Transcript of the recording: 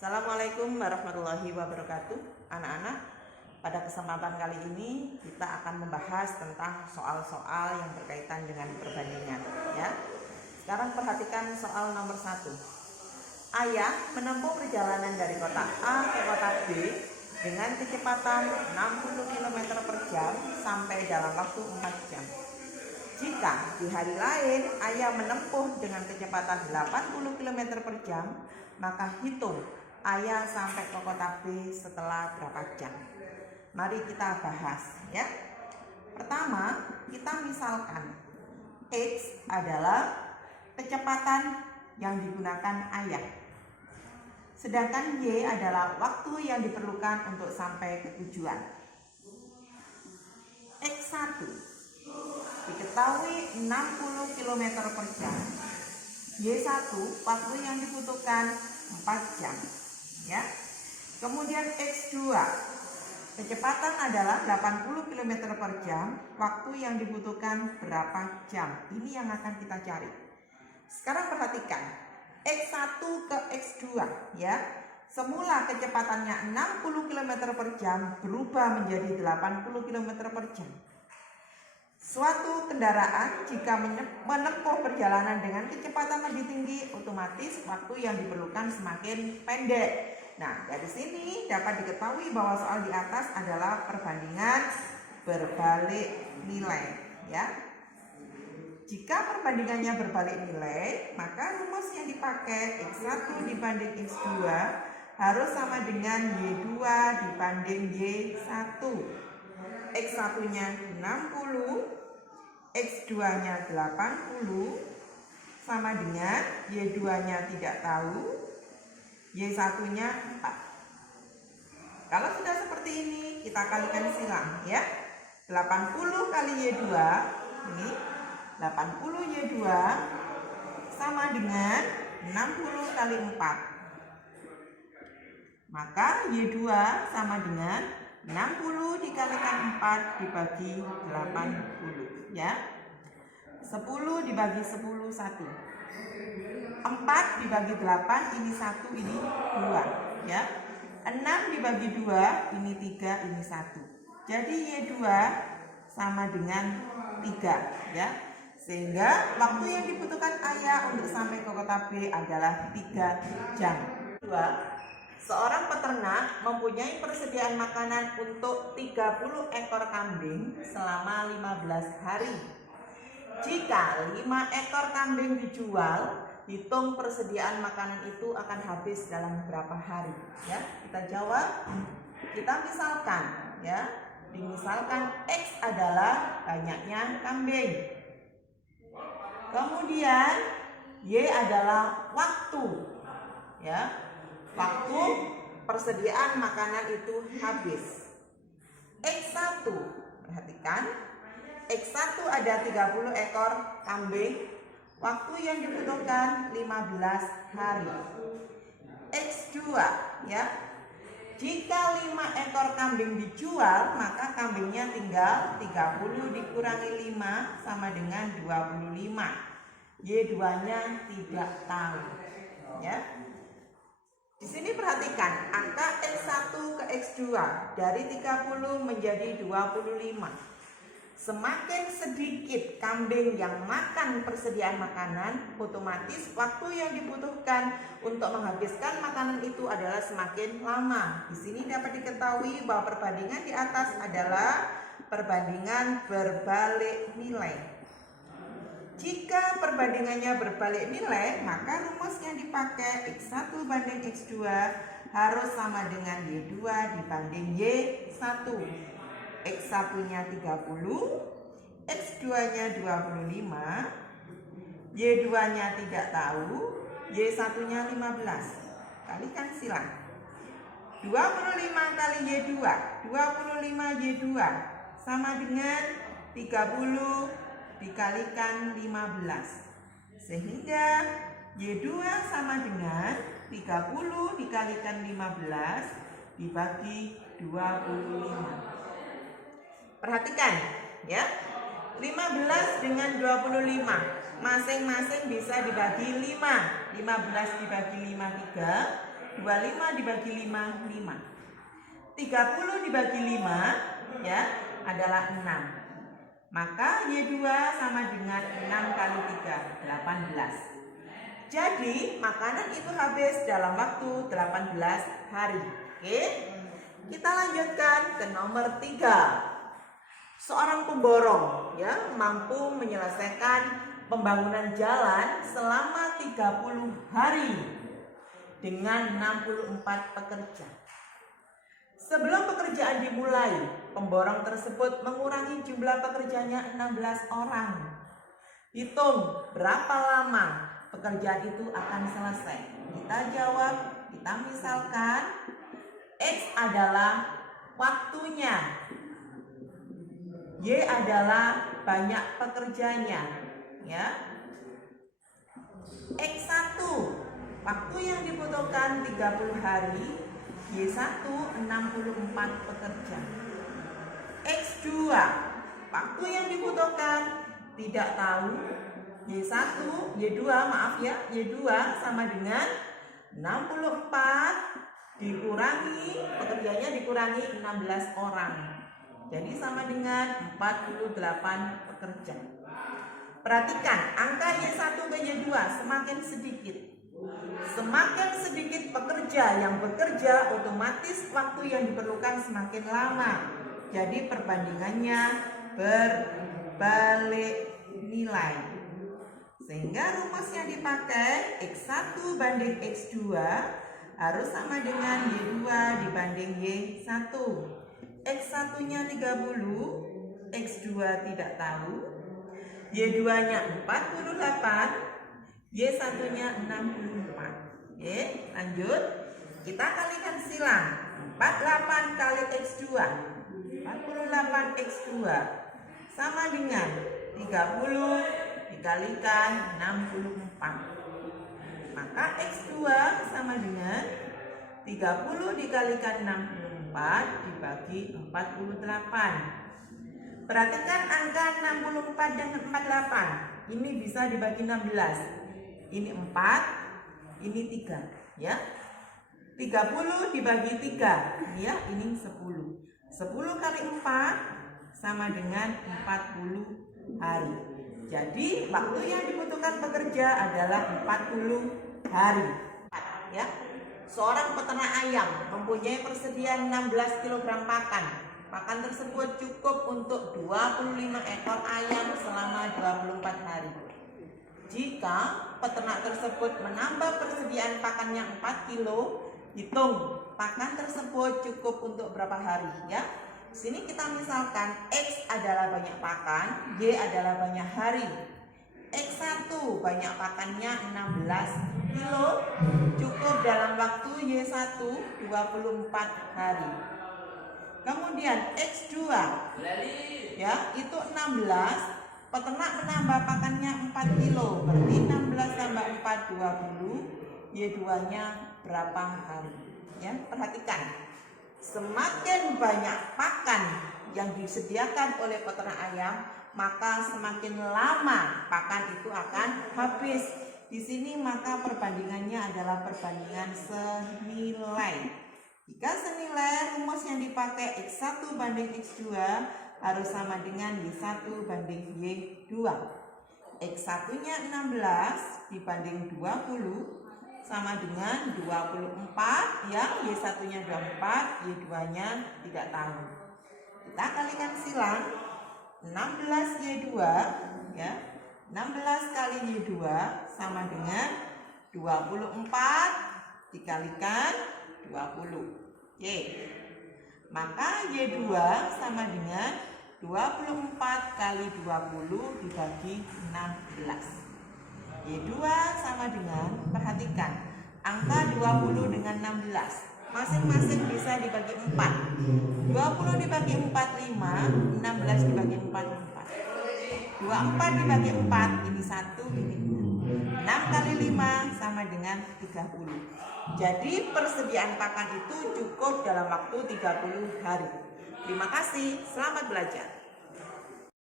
Assalamualaikum warahmatullahi wabarakatuh. Anak-anak, pada kesempatan kali ini kita akan membahas tentang soal-soal yang berkaitan dengan perbandingan, ya. Sekarang perhatikan soal nomor 1. Ayah menempuh perjalanan dari kota A ke kota B dengan kecepatan 60 km per jam sampai dalam waktu 4 jam. Jika di hari lain ayah menempuh dengan kecepatan 80 km per jam, maka hitung ayah sampai ke kota B setelah berapa jam. Mari kita bahas, ya. Pertama, kita misalkan X adalah kecepatan yang digunakan ayah, sedangkan Y adalah waktu yang diperlukan untuk sampai ke tujuan. X1 diketahui 60 km per jam, Y1 waktu yang dibutuhkan 4 jam, ya. Kemudian X2 kecepatan adalah 80 km per jam, waktu yang dibutuhkan berapa jam? Ini yang akan kita cari. Sekarang perhatikan X1 ke X2, ya. Semula kecepatannya 60 km per jam berubah menjadi 80 km per jam. Suatu kendaraan jika menempuh perjalanan dengan kecepatan lebih tinggi, otomatis waktu yang diperlukan semakin pendek. Nah, dari sini dapat diketahui bahwa soal di atas adalah perbandingan berbalik nilai, ya. Jika perbandingannya berbalik nilai, maka rumus yang dipakai X1 dibanding X2 harus sama dengan Y2 dibanding Y1. X1-nya 60, X2-nya 80, sama dengan Y2-nya tidak tahu, Y1-nya 4. Kalau sudah seperti ini, kita kalikan silang, ya. 80 kali Y2, ini 80 Y2 sama dengan 60 kali 4. Maka Y2 sama dengan 60 dikalikan 4 dibagi 80, ya. 10 dibagi 10 1. 4 dibagi 8 ini 1, ini 2, ya. 6 dibagi 2 ini 3, ini 1. Jadi Y2 sama dengan 3, ya. Sehingga waktu yang dibutuhkan ayah untuk sampai ke kota B adalah 3 jam. 2. Seorang peternak mempunyai persediaan makanan untuk 30 ekor kambing selama 15 hari. Jika 5 ekor kambing dijual, hitung persediaan makanan itu akan habis dalam berapa hari, ya. Kita jawab. Kita misalkan, ya. Dimisalkan X adalah banyaknya kambing. Kemudian Y adalah waktu, ya. Waktu persediaan makanan itu habis. X1, perhatikan, X1 ada 30 ekor kambing, waktu yang dibutuhkan 15 hari. X2, ya. Jika 5 ekor kambing dijual, maka kambingnya tinggal 30 dikurangi 5 sama dengan 25. Y2-nya tidak tahu, ya. Di sini perhatikan angka X1 ke X2 dari 30 menjadi 25. Semakin sedikit kambing yang makan persediaan makanan, otomatis waktu yang dibutuhkan untuk menghabiskan makanan itu adalah semakin lama. Di sini dapat diketahui bahwa perbandingan di atas adalah perbandingan berbalik nilai. Jika perbandingannya berbalik nilai, maka rumus yang dipakai X1 banding X2 harus sama dengan Y2 dibanding Y1. X1-nya 30, X2-nya 25, Y2-nya tidak tahu, Y1-nya 15. Kalikan silang. 25 kali Y2, 25 Y2 sama dengan 30 dikalikan 15. Sehingga Y2 sama dengan 30 dikalikan 15 dibagi 25. Perhatikan, ya. 15 dengan 25 masing-masing bisa dibagi 5. 15 dibagi 5 3, 25 dibagi 5, 5. 30 dibagi 5 ya adalah 6. Maka Y2 sama dengan 6 kali 3, 18. Jadi makanan itu habis dalam waktu 18 hari. Oke? Kita lanjutkan ke nomor 3. Seorang pemborong ya mampu menyelesaikan pembangunan jalan selama 30 hari dengan 64 pekerja. Sebelum pekerjaan dimulai, pemborong tersebut mengurangi jumlah pekerjanya 16 orang. Hitung berapa lama pekerjaan itu akan selesai. Kita jawab, kita misalkan X adalah waktunya, Y adalah banyak pekerjanya, ya. X1 waktu yang dibutuhkan 30 hari, Y1 64 pekerja. X2 waktu yang dibutuhkan tidak tahu, Y2 sama dengan 64 dikurangi pekerjanya dikurangi 16 orang. Jadi sama dengan 48 pekerja. Perhatikan angka Y1 ke Y2 semakin sedikit. Semakin sedikit pekerja yang bekerja, otomatis waktu yang diperlukan semakin lama. Jadi perbandingannya berbalik nilai. Sehingga rumus yang dipakai X1 banding X2 harus sama dengan Y2 dibanding Y1. X1-nya 30, X2 tidak tahu, Y2-nya 48, Y1-nya 64. Oke, lanjut. Kita kalikan silang. 48 kali X2, 48 X2 sama dengan 30 dikalikan 64. Maka X2 sama dengan 30 dikalikan 64 dibagi 48. Perhatikan angka 64 dan 48. Ini bisa dibagi 16. Ini 4, ini 3, ya. 30 dibagi 3, ya, ini 10. 10 kali 4 sama dengan 40 hari. Jadi waktu yang dibutuhkan pekerja adalah 40 hari, ya. Seorang peternak ayam mempunyai persediaan 16 kg pakan. Pakan tersebut cukup untuk 25 ekor ayam selama 24 hari. Jika peternak tersebut menambah persediaan pakannya 4 kilo, hitung pakan tersebut cukup untuk berapa hari, ya. Sini kita misalkan X adalah banyak pakan, Y adalah banyak hari. X1 banyak pakannya 16 kilo, cukup dalam waktu Y1 24 hari. Kemudian X2 ya itu 16, peternak menambah pakannya 4 kilo, berarti 16 tambah 4 20, Y2-nya berapa hari, ya. Perhatikan, semakin banyak pakan yang disediakan oleh peternak ayam, maka semakin lama pakan itu akan habis. Di sini maka perbandingannya adalah perbandingan senilai. Jika senilai, rumus yang dipakai X1 banding X2 harus sama dengan Y1 banding Y2. X1-nya 16 dibanding 20 sama dengan 24, ya. Y1-nya 24, Y2-nya tidak tahu. Kita kalikan silang. 16 Y2, ya. 16 kali Y2 sama dengan 24 dikalikan 20. Oke. Maka Y2 sama dengan 24 kali 20 dibagi 16. Y2 sama dengan, perhatikan, angka 20 dengan 16 masing-masing bisa dibagi 4. 20 dibagi 4 5, 16 dibagi 4 4. 24 dibagi 4 ini 1, ini 6. 6 kali 5 sama dengan 30. Jadi persediaan pakan itu cukup dalam waktu 30 hari. Terima kasih, selamat belajar.